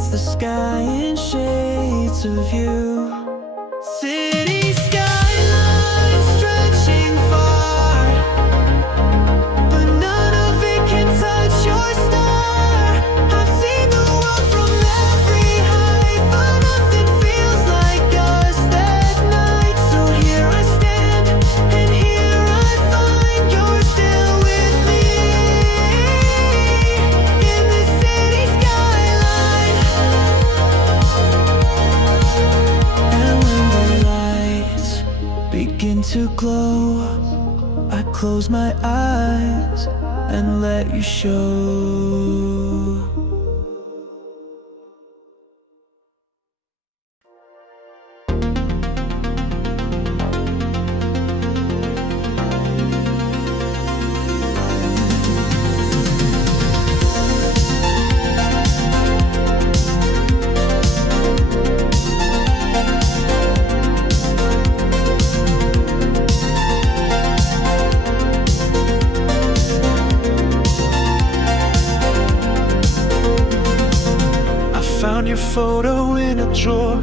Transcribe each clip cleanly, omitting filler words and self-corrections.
paints the sky in shades of you. City skyline stretching far, but none of it can touch your star. I've seen the world from every height, but nothing feels like us that night. So here I stand, and here I find you're still with me in this city skyline. And when the lights begin to glow, I close my eyes and let you show. I found your photo in a drawer,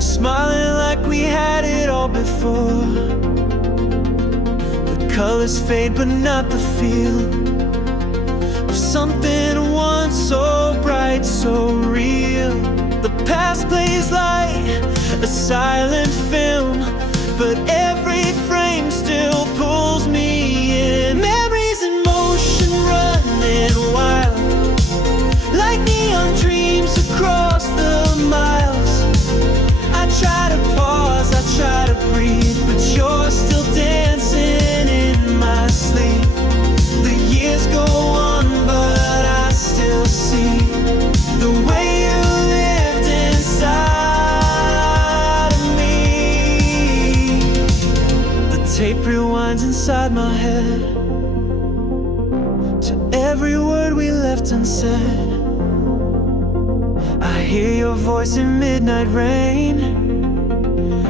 smiling like we had it all before. The colors fade, but not the feel of something once so bright, so real. The past plays like a silent film, but every frame still pulls me in. Memories in motion, running wild, like neon dreams across the miles. I try to pause, I try to breathe, but you're still dancing in my sleep. The years go on, but I still see the way you lived inside of me. The tape rewinds inside my head to every word we left unsaid. I hear your voice in midnight rain,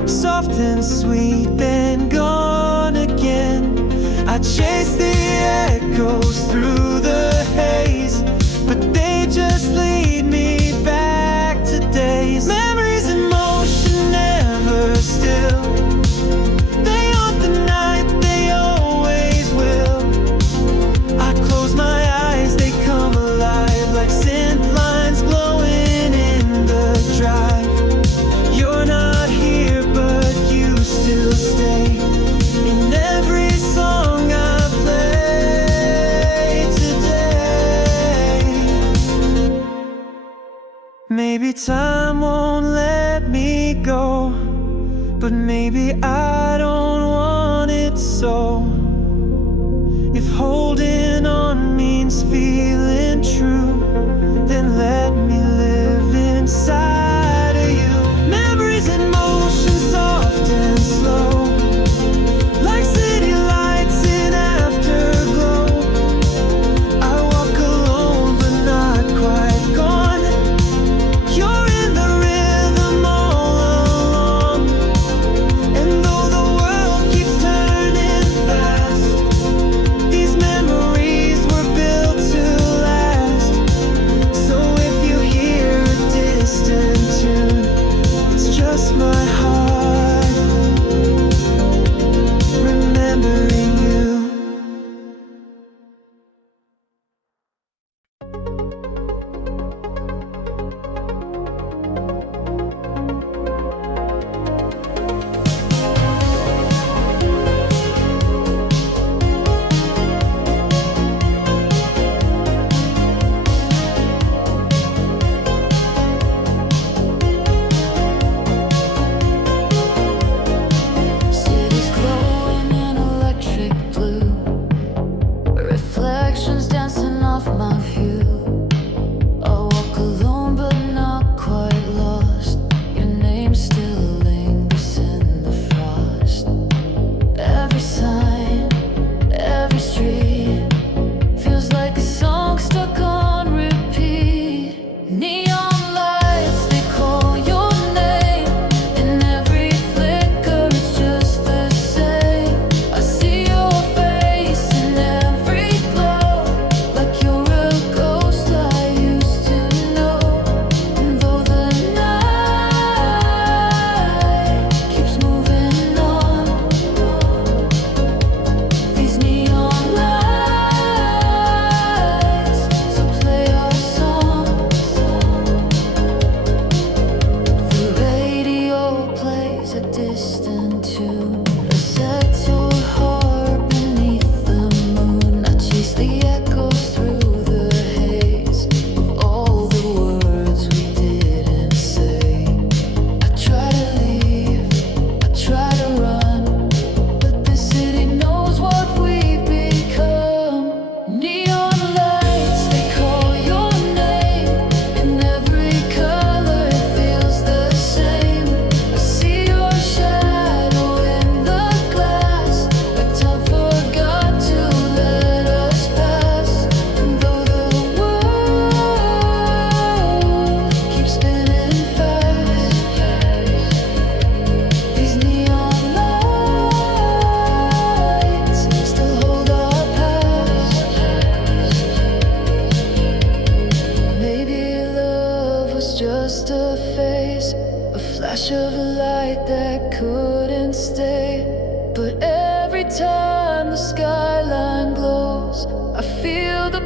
soft and sweet, then gone again. I chase the echoes through the haze, but they just lead me back to days. Memories in motion, never still. They haunt the night, they always will. I close my eyes, they come alive like synth lines glowing in the drive. You're not here, but you still stay in every song I play today. Maybe time won't let me go, but maybe I don't want it so. If holding on means feeling true, then let me live inside of you. Memories in motion, soft and slow, like city lights in afterglow. I walk alone, but not quite gone. You're in the rhythm all along, and though the world keeps turning fast, these memories were built to last.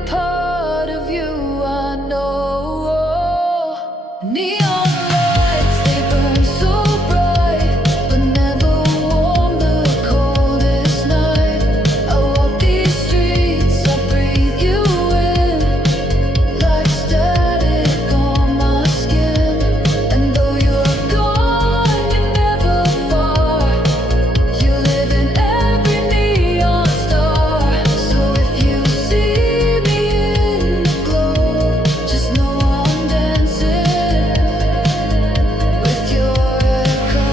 part of you, I know. Neon lights, they burn so bright, but never warm the coldest night. I walk these streets, I breathe you in, like static on my skin. And though you're gone, you're never far. You live in every neon star. So if you see me in the glow, just know I'm dancing with your echo.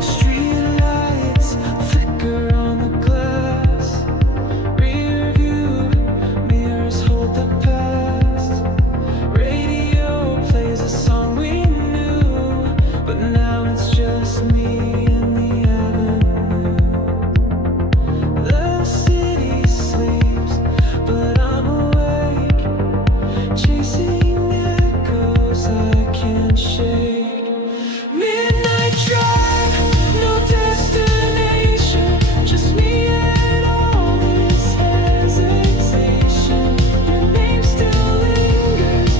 Streetlights flicker on the glass. Rear view mirrors hold the past. Radio plays a song we knew, but now it's just me and the avenue. The city sleeps, but I'm awake, chasing echoes I can't shake. Midnight drive, no destination, just me and all this hesitation. Your name still lingers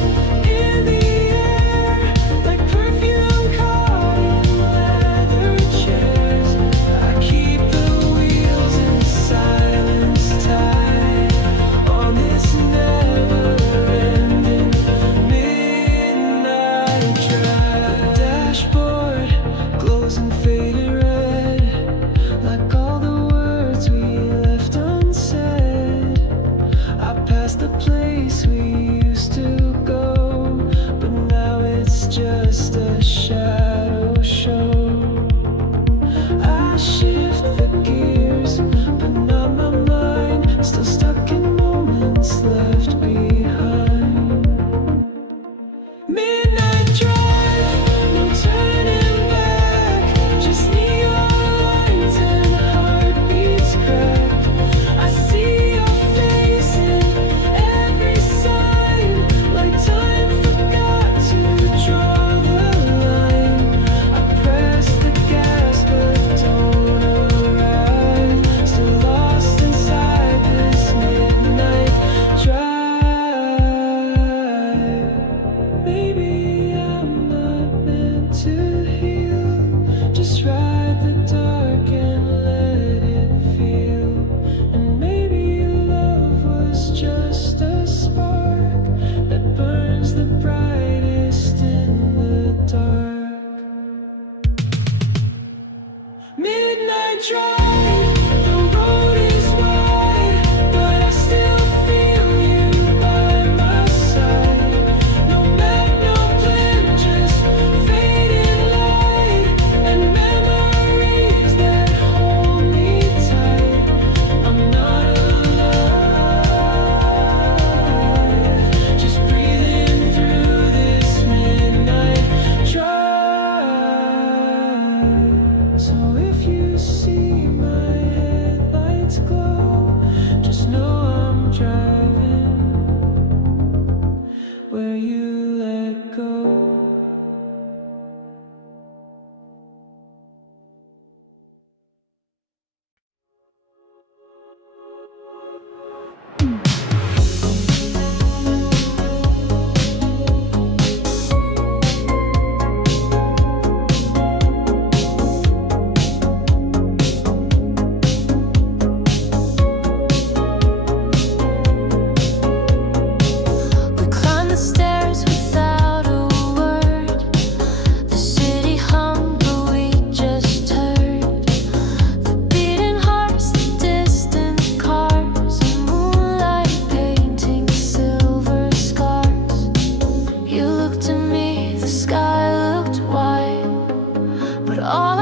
in the air, like perfume caught in leather chairs. I keep the wheels in silence tied on this never-ending midnight drive. The dashboard glows in faded red, like all the words we left unsaid. I passed the place we used to go, but now it's just a shadow show. I shift the gears, but not my mind, still stuck in moments left behind. Midnight drive, no turning back, just neon lights and heartbeats cracked. I see your face in every sign, like time forgot to draw the line. I press the gas but don't arrive, still lost inside this midnight drive. Maybe I'm not meant to heal, just ride the dark and let it feel. And maybe love was just a spark that burns the brightest in the dark. Midnight drive, the road is wide, but I still feel you by my side. No map, no plan, just fading light and memories that hold me tight. I'm not alive, just breathing through this midnight drive. So if you see my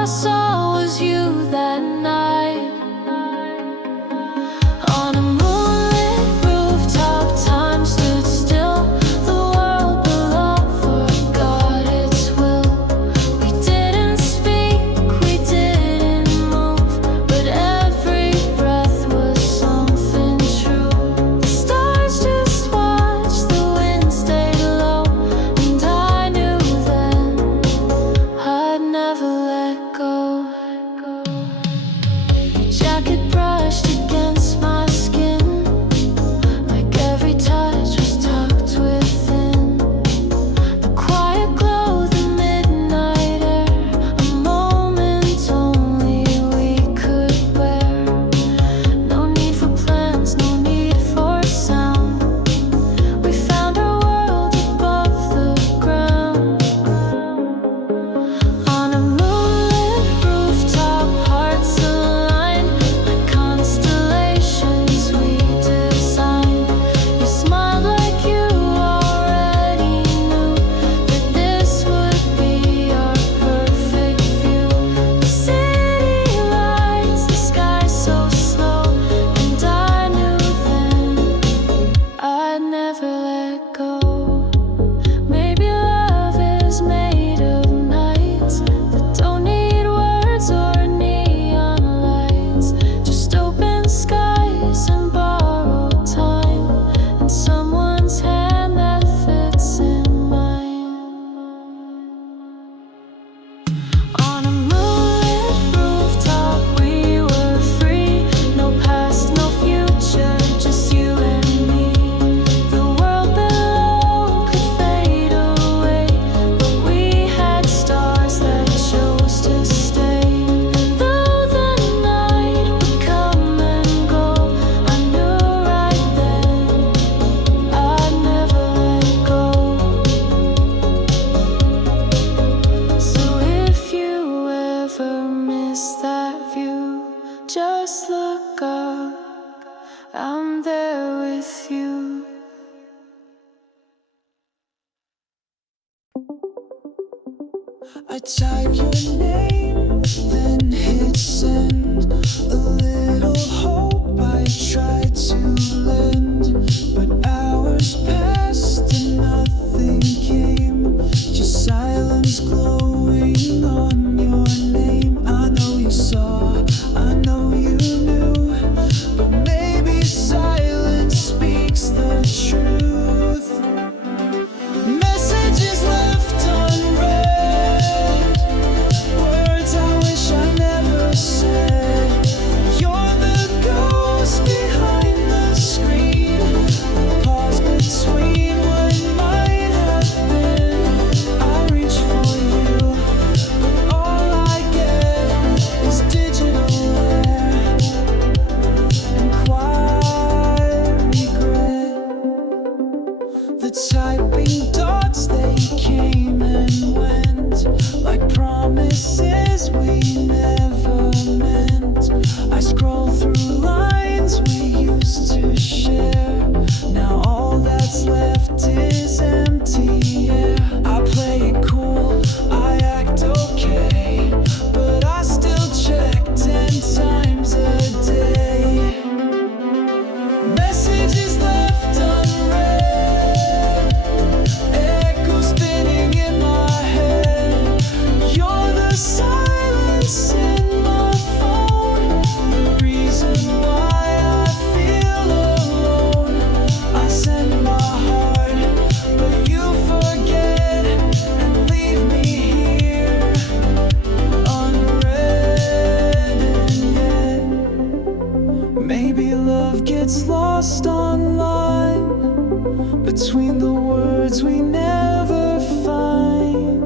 I saw was you that night. On a moonlit rooftop, time stood still. The world below forgot its will. We didn't speak, we didn't move, but every breath was something true. The stars just watched, the wind stayed low, and I knew then I'd never let go. Your jacket brushed against my skin, like every touch was tucked within. The quiet glow, the midnight air, a moment only we could bear. No need for plans, no need for sound. We found our world above the ground. On a moonlit rooftop, hearts aligned like constellations we designed. You smiled like you already knew that this would be our perfect view. The city lights, the sky so slow, and I knew then I'd never let go. Maybe love is made of nights that don't need words or neon lights, just open skies and borrowed time, and someone's hand that fits in mine. On a moonlit rooftop, we were free. No past, no future, just you and me. The world below could fade away, but we had stars that chose to stay. And though the night would come and go, I knew right then I'd never let go. So if you ever miss that view, just look up, I'm there with you. I type your name, then hit send. A little hope I tried to lend, but hours passed and nothing came. Just silence glowing on your name. I know you saw, I know you knew, but maybe silence speaks the truth. Messages left unread, words I wish I never said. You're the ghost behind the screen, the pause between what might have been. I reach for you, but all I get is digital air and quiet regret. The typing dots, they came and went like promises we never meant. I scroll through lines we used to share. Now all that's left is empty air. I play it cool, I act okay, but I still check 10 times a day. Messages left unread, echo spinning in my head. You're the silence in my phone, the reason why I feel alone. I send my heart, but you forget and leave me here unread. And yet maybe love gets lost online between the words we never find.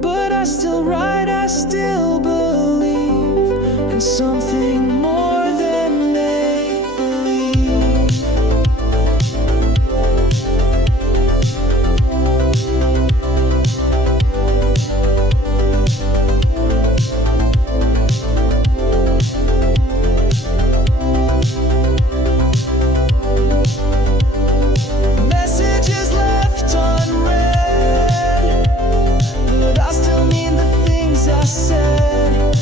But I still write, I still believe in something more than make believe. Messages left unread, but I still mean the things I said.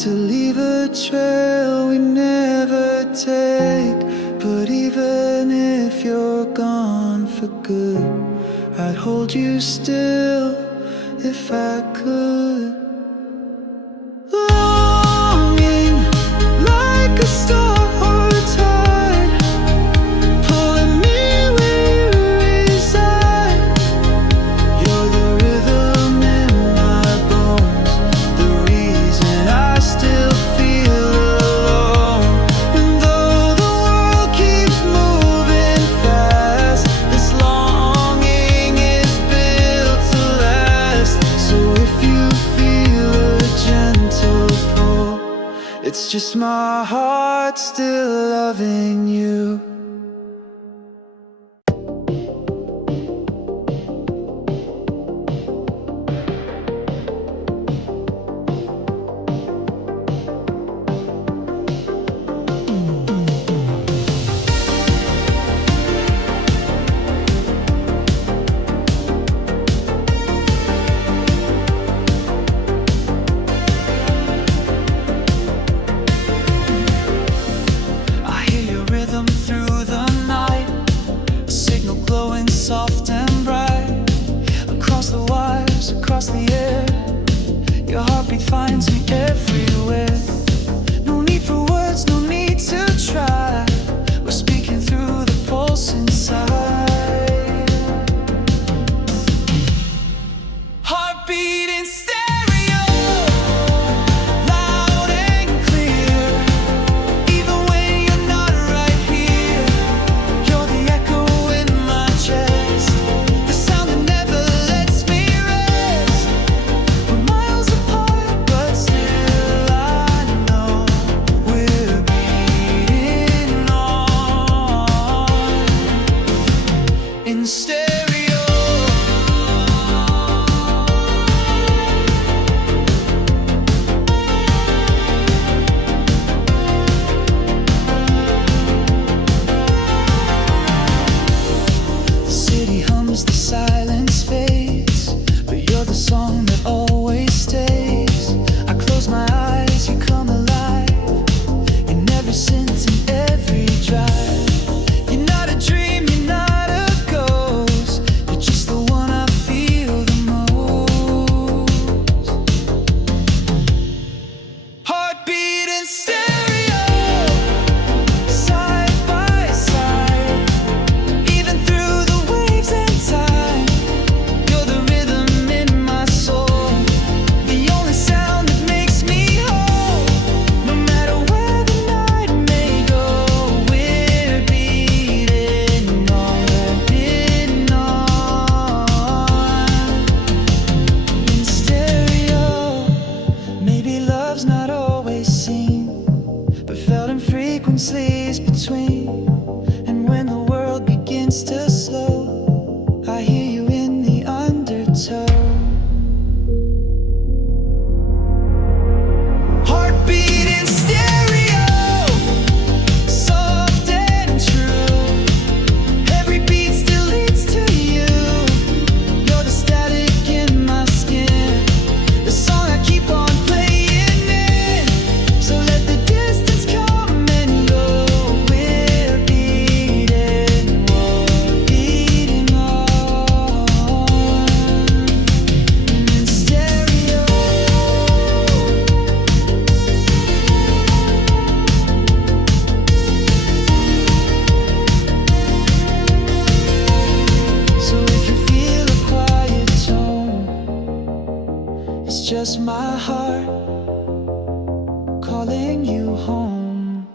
to leave a trail we never take. But even if you're gone for good, I'd hold you still if I could. Longing like a star or tide, pulling me where you reside. You're the rhythm in my bones, the reason I still feel alone. And though the world keeps moving fast, this longing is built to last. So if you feel a gentle pull, it's just my heart still loving you. I hear your rhythm through the night, a signal glowing soft and bright. Across the wires, across the air, your heartbeat finds me everywhere. No need for words, no need to try. We're speaking through the pulse inside. Heartbeat in stereo, loud and clear. Even when you're not right here, you're the echo in my chest, the sound that never lets me rest. We're miles apart, but still I know we're beating on in stereo. The city hums, the silence fades, but you're the song that always stays. I close my eyes, you come alive in every sense, in every drive. You're not a dream, you're not a ghost, you're just the one I feel the most. Heartbeat in stereo, side by side, even through the waves and time. You're the rhythm in my soul, the only sound that makes me whole. No matter where the night may go, we're beating on, we're beating on in stereo. Maybe love's not always seen, but felt in frequencies between. And when the world begins to slow, I hear you in the undertow. Heartbeat in stereo, soft and true. Every beat still leads to you. You're the static in my skin, the song I keep on playing in. So let the distance come and go. We're beating on in stereo. So if you feel a quiet tone, it's just my heart calling you home.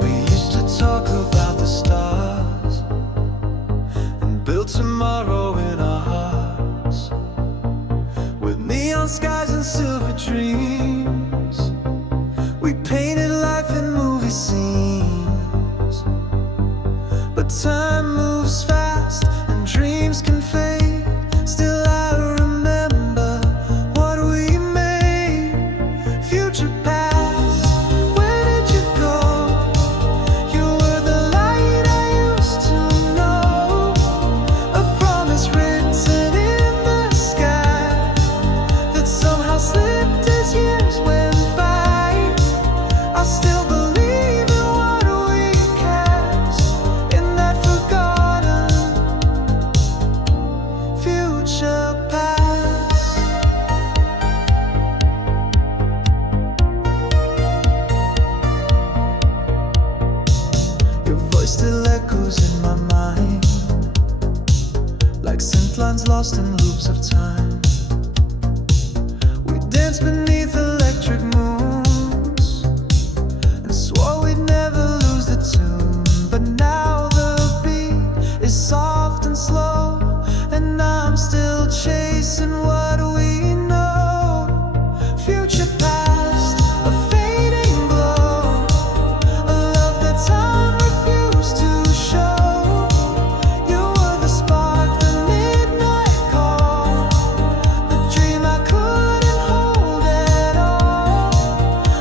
We used to talk about the stars and build tomorrow in our hearts. lines lost in loops of time. We danced beneath electric moons and swore we'd never lose the tune. But now the beat is soft and slow, and I'm still chasing what we know. Future past, a fading glow, a love that time refused to show. You were the spark, the midnight call, the dream I couldn't hold at all.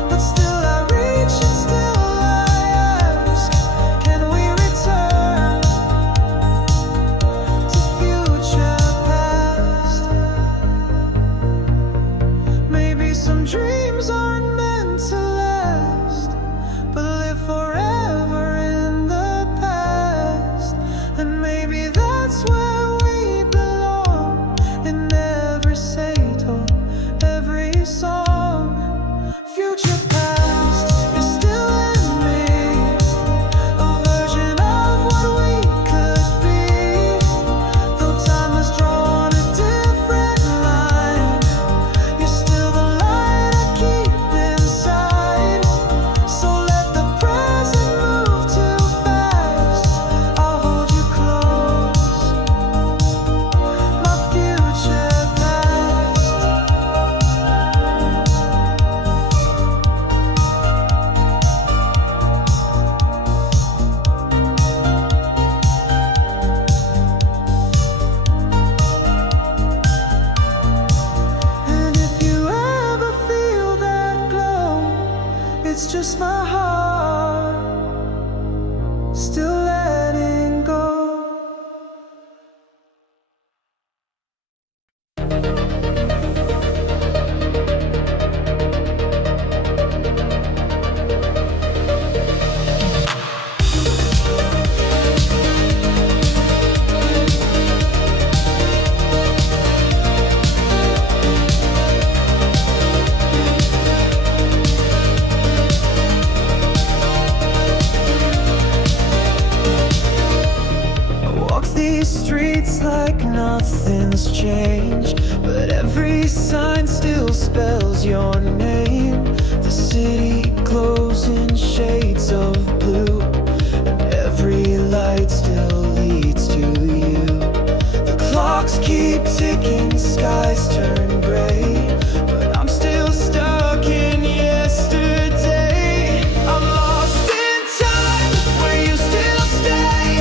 But still I reach and still I ask, can we return to future past? Maybe some dreams aren't meant to last, but live forever in the past. And maybe that's where we belong, in every sato, every song. Future past, you're still in me, a version of what we could be. Though time has drawn a different line, you're still the light I keep inside. So let the present move too fast, I'll hold you close, my future past. And if you ever feel that glow, it's just my heart still letting go. I walk these streets like nothing's changed, but every sign still spells your name. The city glows in shades of blue, and every light still leads to you. The clocks keep ticking, skies turn gray, but I'm still stuck in yesterday. I'm lost in time, where you still stay,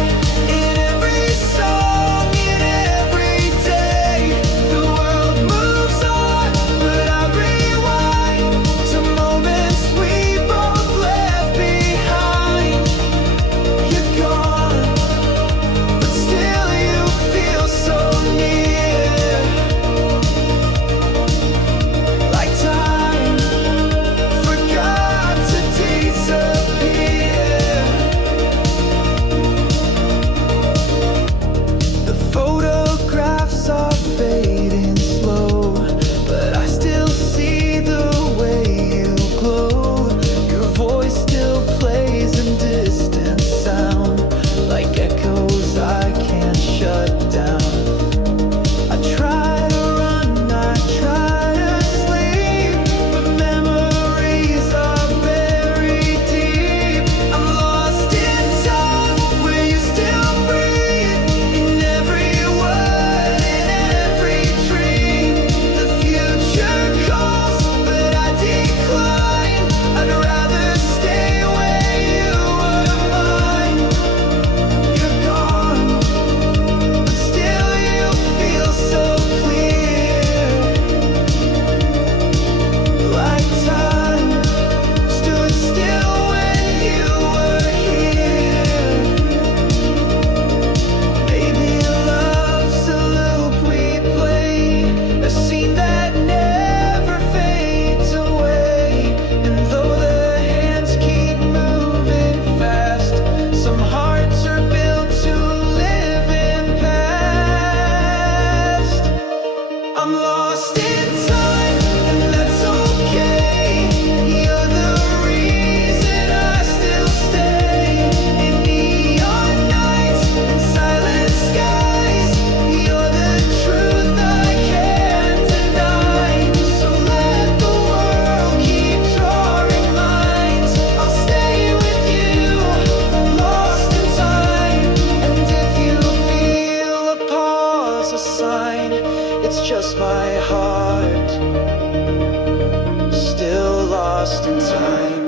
in every song, in every day. The world moves on, but I rewind to moments we both left behind. You're gone, but still you feel so near. sign, it's just my heart, still lost in time.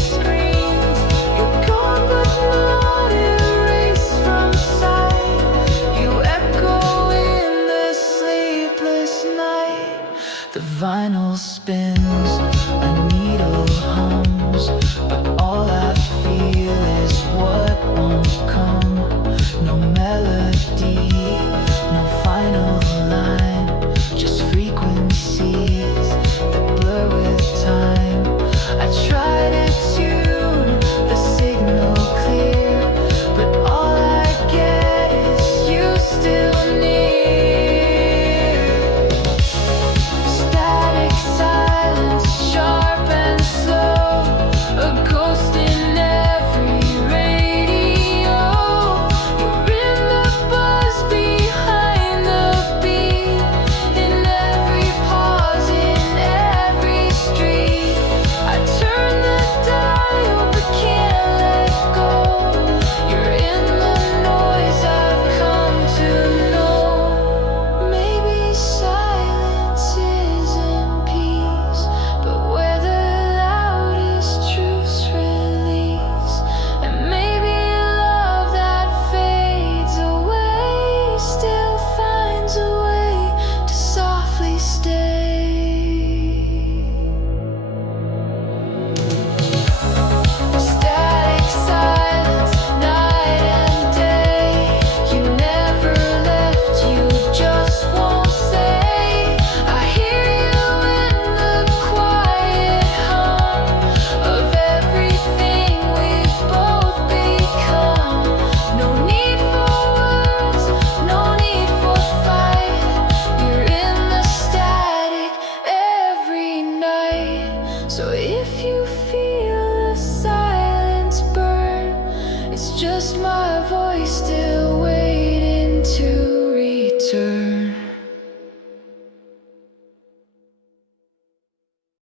Scream vinyl spins, a needle hums, but all I feel is what won't come. No melody, no final line, just frequencies that blur with time. I try to tune the signal clear, but all I get is you still near. Static silence, sharp and slow, a ghost in every radio. You're in the buzz behind the beat, in every pause, in every street. I turn the dial but can't let go. You're in the noise I've come to know. Maybe silence isn't peace, but where the loudest truths release. And maybe love that fades away still finds a way to softly stay. Static silence, night and day. You never left, you just won't say. I hear you in the quiet hum of everything we've both become. No need for words, no need for fight. You're in the static every night. So if you feel the silence burn, it's just my voice still waiting to return.